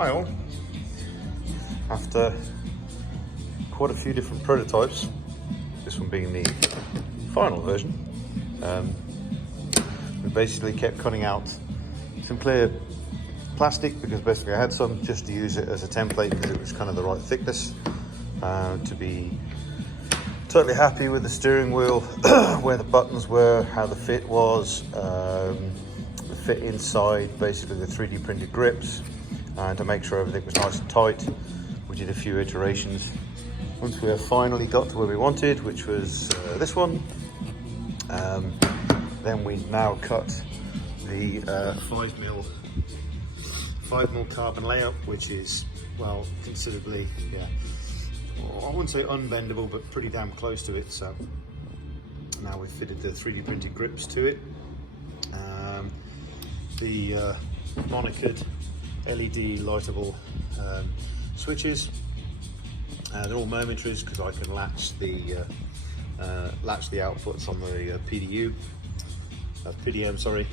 Hi all. After quite a few different prototypes, this one being the final version, we basically kept cutting out some clear plastic because basically I had some just to use it as a template because it was kind of the right thickness to be totally happy with the steering wheel, where the buttons were, how the fit was, the fit inside, basically the 3D printed grips, and to make sure everything was nice and tight. We did a few iterations. Once we have finally got to where we wanted, which was this one, then we now cut the 5mm carbon layout, which is, well, considerably, I wouldn't say unbendable, but pretty damn close to it. So now we've fitted the 3D printed grips to it. The monikered LED lightable switches. They're all momentaries because I can latch the outputs on the PDM. Sorry.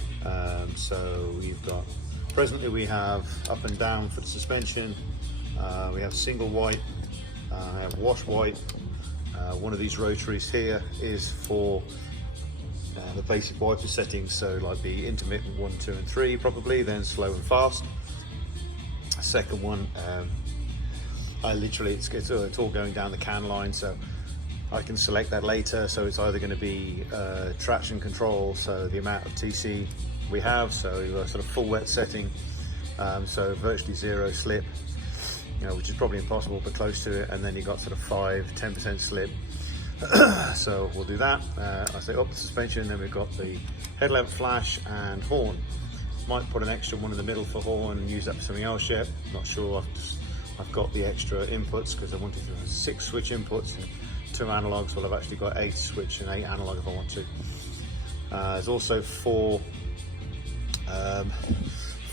So we've got, presently we have up and down for the suspension. We have single white. I have wash white. One of these rotaries here is for the basic wiper settings, so like the intermittent 1, 2 and 3 probably, then slow and fast. Second one, I literally, it's all going down the can line, so I can select that later. So it's either going to be traction control, so the amount of TC we have, so you've got a sort of full wet setting, so virtually zero slip, which is probably impossible, but close to it. And then you got sort of 5–10% slip. So we'll do that. I say up the suspension, then we've got the headlamp flash and horn. Might put an extra one in the middle for horn and use that for something else yet. Not sure. I've got the extra inputs because I wanted 6 switch inputs and 2 analogs. Well, I've actually got 8 switch and 8 analog if I want to. There's also 4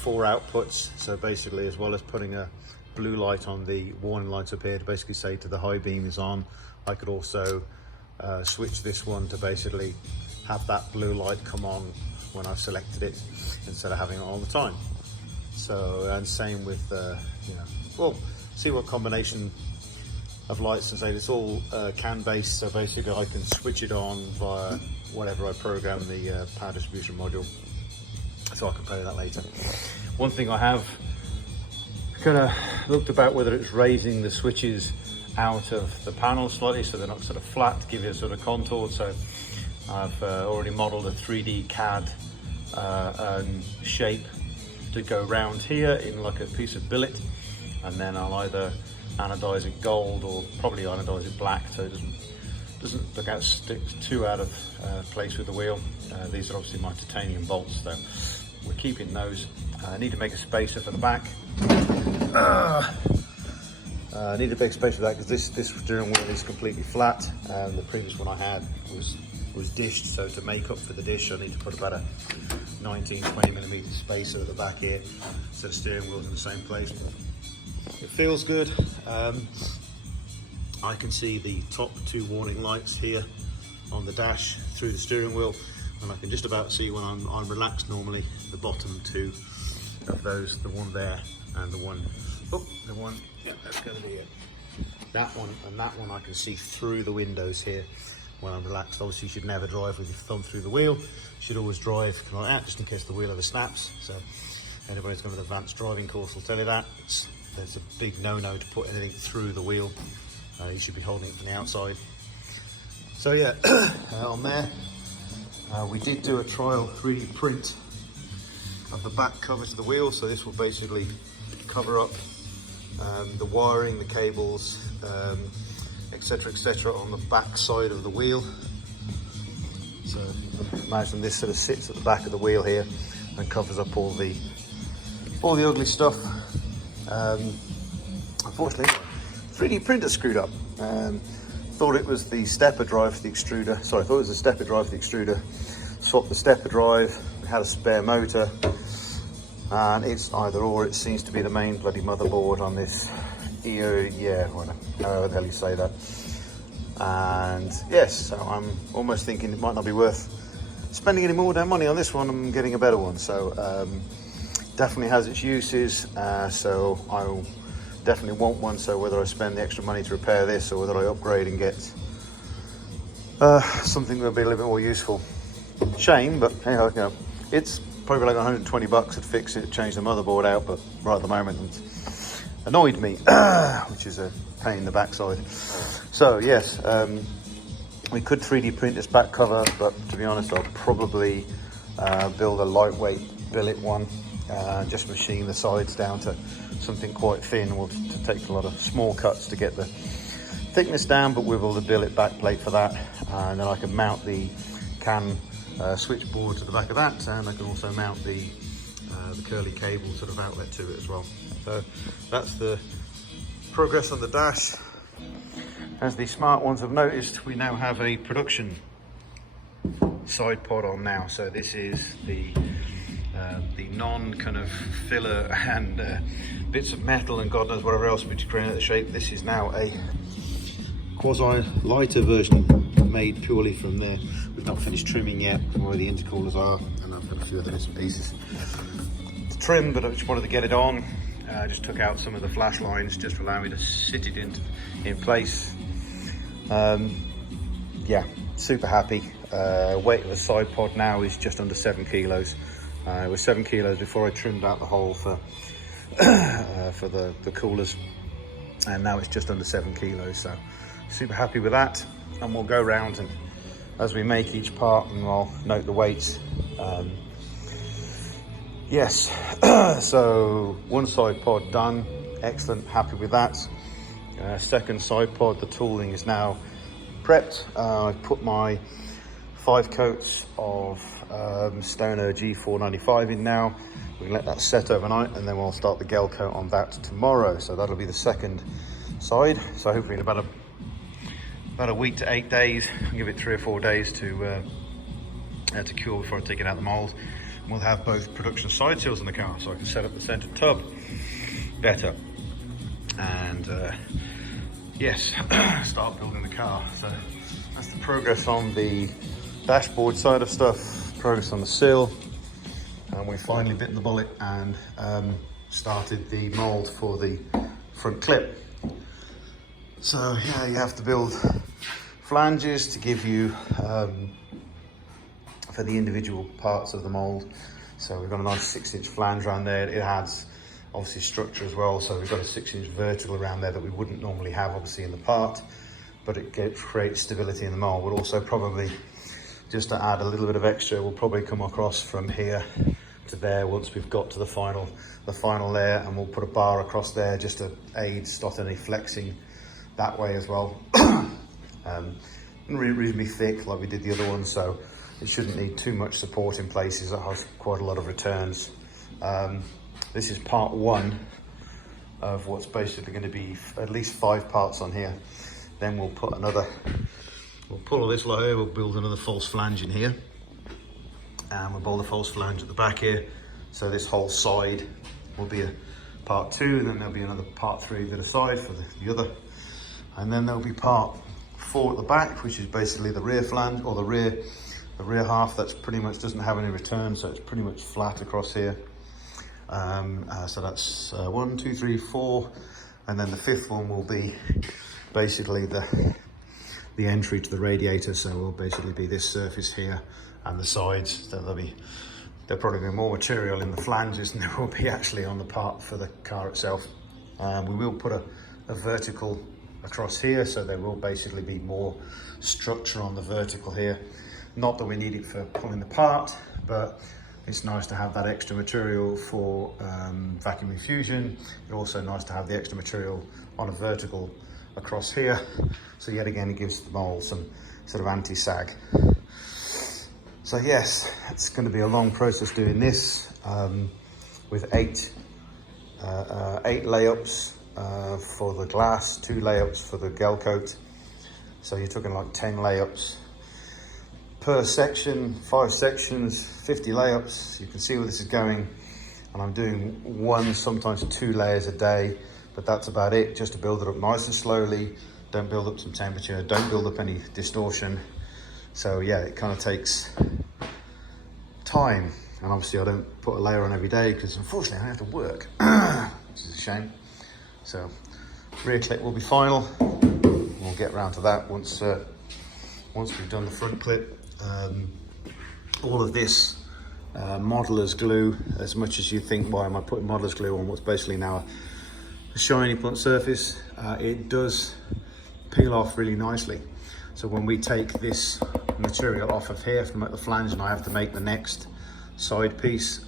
outputs. So basically, as well as putting a blue light on the warning lights up here to basically say to the high beam is on, I could also switch this one to basically have that blue light come on when I've selected it instead of having it all the time. So, and same with we'll see what combination of lights, and say it's all CAN based, so basically I can switch it on via whatever I program the power distribution module, so I can play with that later. One thing I have kind of looked about whether it's raising the switches out of the panel slightly so they're not sort of flat, to give you a sort of contour. So I've already modeled a 3D CAD shape to go around here in like a piece of billet, and then I'll either anodize it gold or probably anodize it black so it doesn't look out, stick too out of place with the wheel. These are obviously my titanium bolts, so we're keeping those. I need to make a spacer for the back. I need a big space for that because this steering wheel is completely flat, and the previous one I had was dished. So to make up for the dish, I need to put about a 19–20mm spacer at the back here, so the steering wheel's in the same place. It feels good. I can see the top 2 warning lights here on the dash through the steering wheel, and I can just about see when I'm relaxed normally the bottom 2 of those, the one there and the one, that's going to be it. That one and that one I can see through the windows here when I'm relaxed. Obviously you should never drive with your thumb through the wheel. You should always drive like that, just in case the wheel ever snaps. So anybody who's got an advanced driving course will tell you that. There's a big no-no to put anything through the wheel. You should be holding it from the outside. So yeah, on there, we did do a trial 3D print of the back cover to the wheel. So this will basically cover up the wiring, the cables, etc., on the back side of the wheel. So imagine this sort of sits at the back of the wheel here and covers up all the ugly stuff. Unfortunately, 3D printer screwed up. Thought it was the stepper drive for the extruder. Sorry, I thought it was the stepper drive for the extruder. Swapped the stepper drive. We had a spare motor, and it's either or. It seems to be the main bloody motherboard on this. However the hell you say that. And yes, so I'm almost thinking it might not be worth spending any more damn money on this one. I'm getting a better one. So definitely has its uses, so I'll definitely want one. So whether I spend the extra money to repair this or whether I upgrade and get something that'll be a little bit more useful. Shame, but hey, you know, it's probably like 120 bucks to fix it, change the motherboard out, but right at the moment it's annoyed me, which is a pain in the backside. So yes, we could 3D print this back cover, but to be honest, I'll probably build a lightweight billet one, just machine the sides down to something quite thin, or to take a lot of small cuts to get the thickness down, but with all the billet back plate for that, and then I can mount the CAN switchboard to the back of that, and I can also mount the curly cable sort of outlet to it as well. So that's the progress on the dash. As the smart ones have noticed, we now have a production side pod on now. So this is the non kind of filler and bits of metal and God knows whatever else which create the shape. This is now a quasi lighter version made purely from there. We've not finished trimming yet where the intercoolers are, and I've got a few other bits and pieces to trim, but I just wanted to get it on. I just took out some of the flash lines just to allow me to sit it in place. Yeah, super happy. Weight of the side pod now is just under 7 kilos. It was 7 kilos before I trimmed out the hole for the coolers, and now it's just under 7 kilos. So super happy with that, and we'll go around and as we make each part, and I'll note the weights. Yes, so one side pod done, excellent, happy with that. Second side pod, the tooling is now prepped. I've put my 5 coats of Stoner G495 in now. We can let that set overnight, and then we'll start the gel coat on that tomorrow. So that'll be the second side. So hopefully in about a week to 8 days, I'll give it 3 or 4 days to cure before I take it out of the mold. And we'll have both production side seals on the car, so I can set up the center tub better. And yes, start building the car. So that's the progress on the dashboard side of stuff, progress on the sill, and we finally bitten the bullet and started the mold for the front clip. So yeah, you have to build flanges to give you for the individual parts of the mold. So we've got a nice 6-inch flange around there. It adds obviously structure as well, so we've got a 6-inch vertical around there that we wouldn't normally have obviously in the part, but it creates stability in the mold. We'll also probably, just to add a little bit of extra, we'll probably come across from here to there once we've got to the final layer, and we'll put a bar across there just to aid, stop any flexing that way as well. Reasonably thick like we did the other one, so it shouldn't need too much support in places. It has quite a lot of returns. This is part 1 of what's basically going to be at least 5 parts on here. Then we'll put we'll pull all this lot here, we'll build another false flange in here, and we'll build a false flange at the back here. So this whole side will be a part 2, and then there'll be another part 3 to the side for the other. And then there'll be part 4 at the back, which is basically the rear flange, or the rear half that's pretty much doesn't have any return, so it's pretty much flat across here. So that's 1, 2, 3, 4, and then the 5th one will be basically the entry to the radiator. So will basically be this surface here and the sides. So there'll probably be more material in the flanges than there will be actually on the part for the car itself. We will put a vertical across here, so there will basically be more structure on the vertical here. Not that we need it for pulling the part, but it's nice to have that extra material for vacuum infusion. It's also nice to have the extra material on a vertical across here. So yet again, it gives the mold some sort of anti-sag. So yes, it's going to be a long process doing this with 8 layups for the glass, 2 layups for the gel coat. So you're talking like 10 layups per section, 5 sections, 50 layups. You can see where this is going, and I'm doing 1, sometimes 2 layers a day, but that's about it, just to build it up nice and slowly. Don't build up some temperature, don't build up any distortion. So yeah, it kind of takes time, And obviously I don't put a layer on every day because unfortunately I have to work, which is a shame. So rear clip will be final. We'll get around to that once we've done the front clip. All of this modeler's glue, as much as you think, why am I putting modeler's glue on what's basically now a shiny blunt surface, it does peel off really nicely. So when we take this material off of here from the flange and I have to make the next side piece,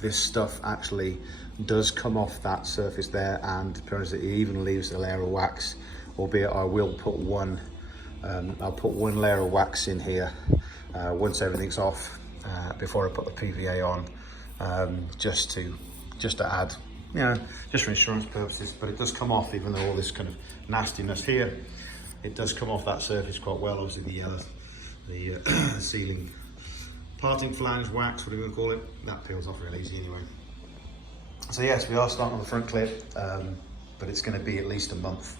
this stuff actually does come off that surface there, and it even leaves a layer of wax, albeit I will put one, I'll put one layer of wax in here once everything's off, before I put the PVA on, just to add, you know, just for insurance purposes. But it does come off, even though all this kind of nastiness here, it does come off that surface quite well. Obviously the sealing parting flange wax, whatever you want to call it, that peels off real easy anyway. So yes, we are starting on the front clip, but it's going to be at least a month.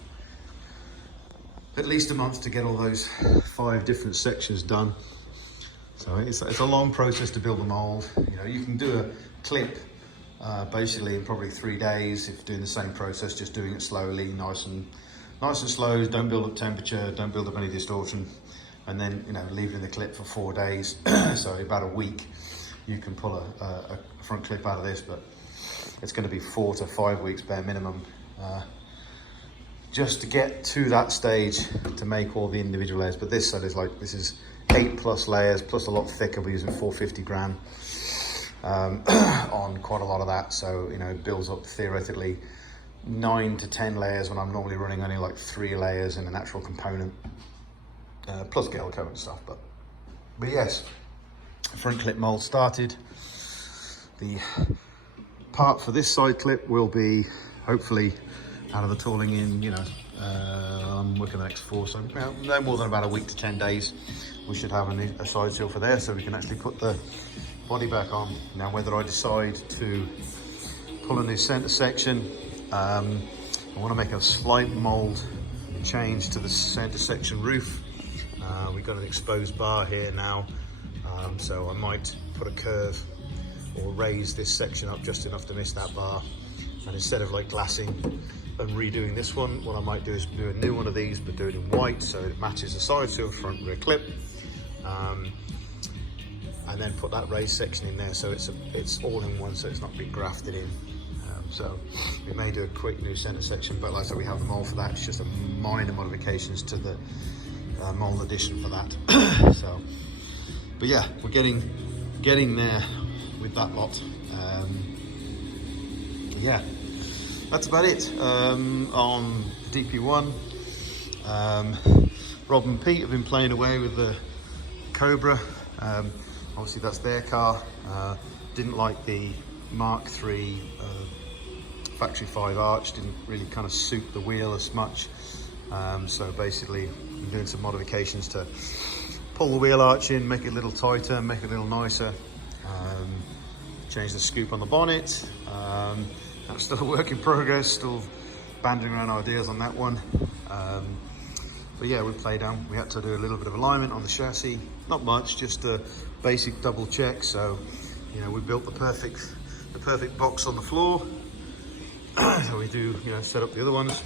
At least a month to get all those 5 different sections done. So it's a long process to build a mold. You know, you can do a clip basically in probably 3 days if you're doing the same process, just doing it slowly, nice and slow. Don't build up temperature, don't build up any distortion, and then, you know, leaving the clip for 4 days. So about a week you can pull a front clip out of this, but it's going to be 4 to 5 weeks bare minimum, just to get to that stage to make all the individual layers. But this set is like, this is 8+ layers plus a lot thicker. We're using 450 gram on quite a lot of that, so you know, it builds up theoretically 9 to 10 layers when I'm normally running only like 3 layers in a natural component, plus gel coat and stuff. But yes, front clip mold started. The part for this side clip will be hopefully out of the tooling in, you know, I'm working the next 4, so no more than about a week to 10 days. We should have a side seal for there, so we can actually put the body back on. Now, whether I decide to pull a new center section, I want to make a slight mold change to the center section roof. We've got an exposed bar here now, so I might put a curve or raise this section up just enough to miss that bar. And instead of like glassing and redoing this one, what I might do is do a new one of these, but do it in white so it matches the side seal, front rear clip, and then put that raised section in there so it's all in one, so it's not being grafted in. So we may do a quick new center section, but like I said, we have the mold for that. It's just a minor modifications to the mold addition for that. So, but yeah, we're getting there with that lot. Yeah, that's about it. On DP1, Rob and Pete have been playing away with the Cobra. Obviously that's their car. Didn't like the Mark III factory 5 arch, didn't really kind of suit the wheel as much. So basically I'm doing some modifications to pull the wheel arch in, make it a little tighter, make it a little nicer. Change the scoop on the bonnet. That's still a work in progress, still banding around ideas on that one. But yeah, we played down. We had to do a little bit of alignment on the chassis, not much, just a basic double check. So, you know, we built the perfect box on the floor. So we do, you know, set up the other ones,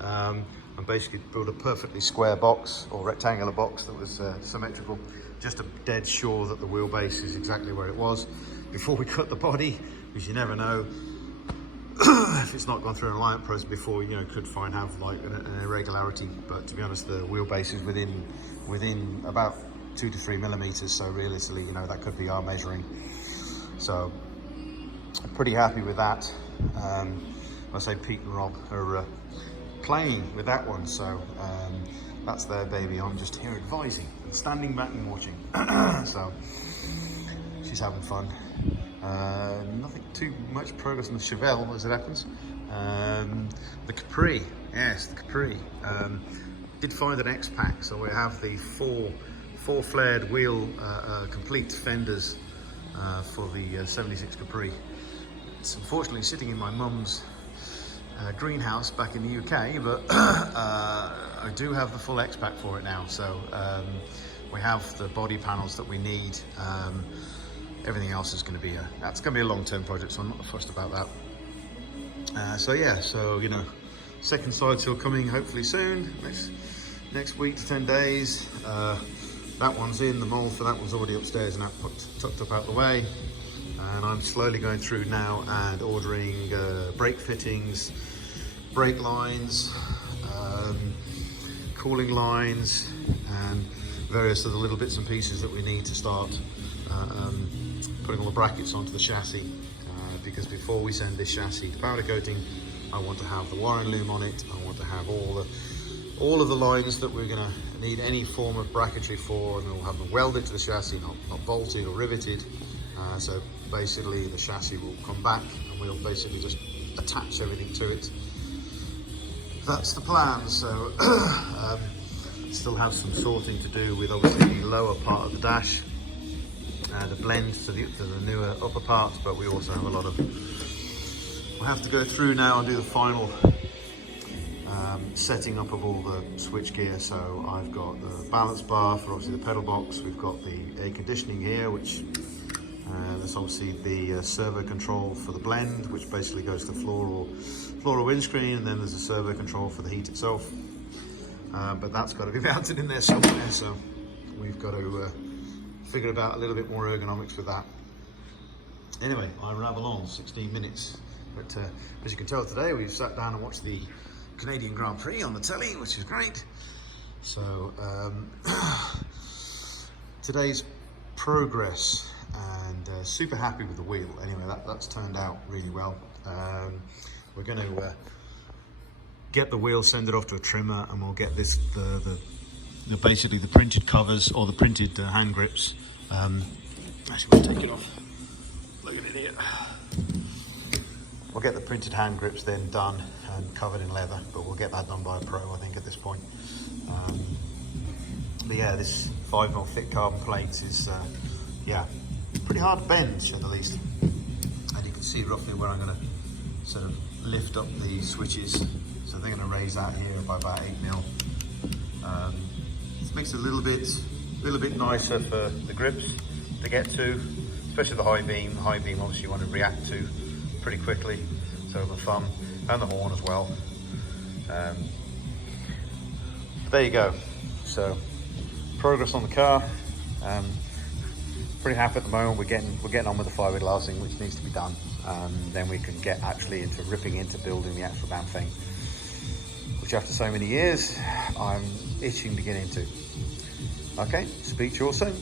and basically build a perfectly square box or rectangular box that was symmetrical, just to dead sure that the wheelbase is exactly where it was before we cut the body, because you never know if it's not gone through an alignment process before, you know, could have like an irregularity. But to be honest, the wheelbase is within about 2 to 3 millimeters, so realistically, you know, that could be our measuring. So I'm pretty happy with that. I say Pete and Rob are playing with that one, so that's their baby. I'm just here advising and standing back and watching. So she's having fun. Nothing too much progress on the Chevelle as it happens. The Capri, yes, the Capri. Did find an X-Pack, so we have the four flared wheel complete fenders for the 76 Capri. It's unfortunately sitting in my mum's greenhouse back in the UK, but I do have the full X-Pack for it now. So we have the body panels that we need. everything else is going to be a long-term project, so I'm not fussed about that. So yeah, so you know, second side seal coming hopefully soon, next week to 10 days. That one's in, the mold for that one's already upstairs and tucked up out the way. And I'm slowly going through now and ordering brake fittings, brake lines, cooling lines, and various other little bits and pieces that we need to start putting all the brackets onto the chassis. Because before we send this chassis to powder coating, I want to have the wiring loom on it. I want to have all of the lines that we're going to need any form of bracketry for, and we'll have them welded to the chassis, not bolted or riveted. So basically the chassis will come back and we'll basically just attach everything to it. That's the plan. So still have some sorting to do with obviously the lower part of the dash, the blend to the newer upper parts, but we also have a lot of, we'll have to go through now and do the final setting up of all the switch gear. So I've got the balance bar for obviously the pedal box, we've got the air conditioning here, which there's obviously the servo control for the blend, which basically goes to floor or windscreen, and then there's a servo control for the heat itself. But that's got to be mounted in there somewhere, so we've got to figure about a little bit more ergonomics with that. Anyway, I ramble on, 16 minutes. But as you can tell today, we've sat down and watched the Canadian Grand Prix on the telly, which is great. So today's progress, and super happy with the wheel. Anyway, that's turned out really well. We're going to get the wheel, send it off to a trimmer, and we'll get this basically the printed covers or the printed hand grips. Actually, we'll take it off. Look at it here. We'll get the printed hand grips then done and covered in leather, but we'll get that done by a pro, I think, at this point. But yeah, this 5mm thick carbon plates is yeah, pretty hard to bend, to say the least. And you can see roughly where I'm going to sort of lift up the switches. So they're going to raise out here by about 8mm. This makes it a little bit nicer for the grips to get to, especially the high beam. The high beam obviously you want to react to pretty quickly. So the thumb and the horn as well. There you go. So progress on the car. Pretty happy at the moment. We're getting on with the flywheel lasting, which needs to be done. Then we can get actually into ripping into building the actual damn thing, which after so many years, I'm itching to get into. Okay, speak to you all soon.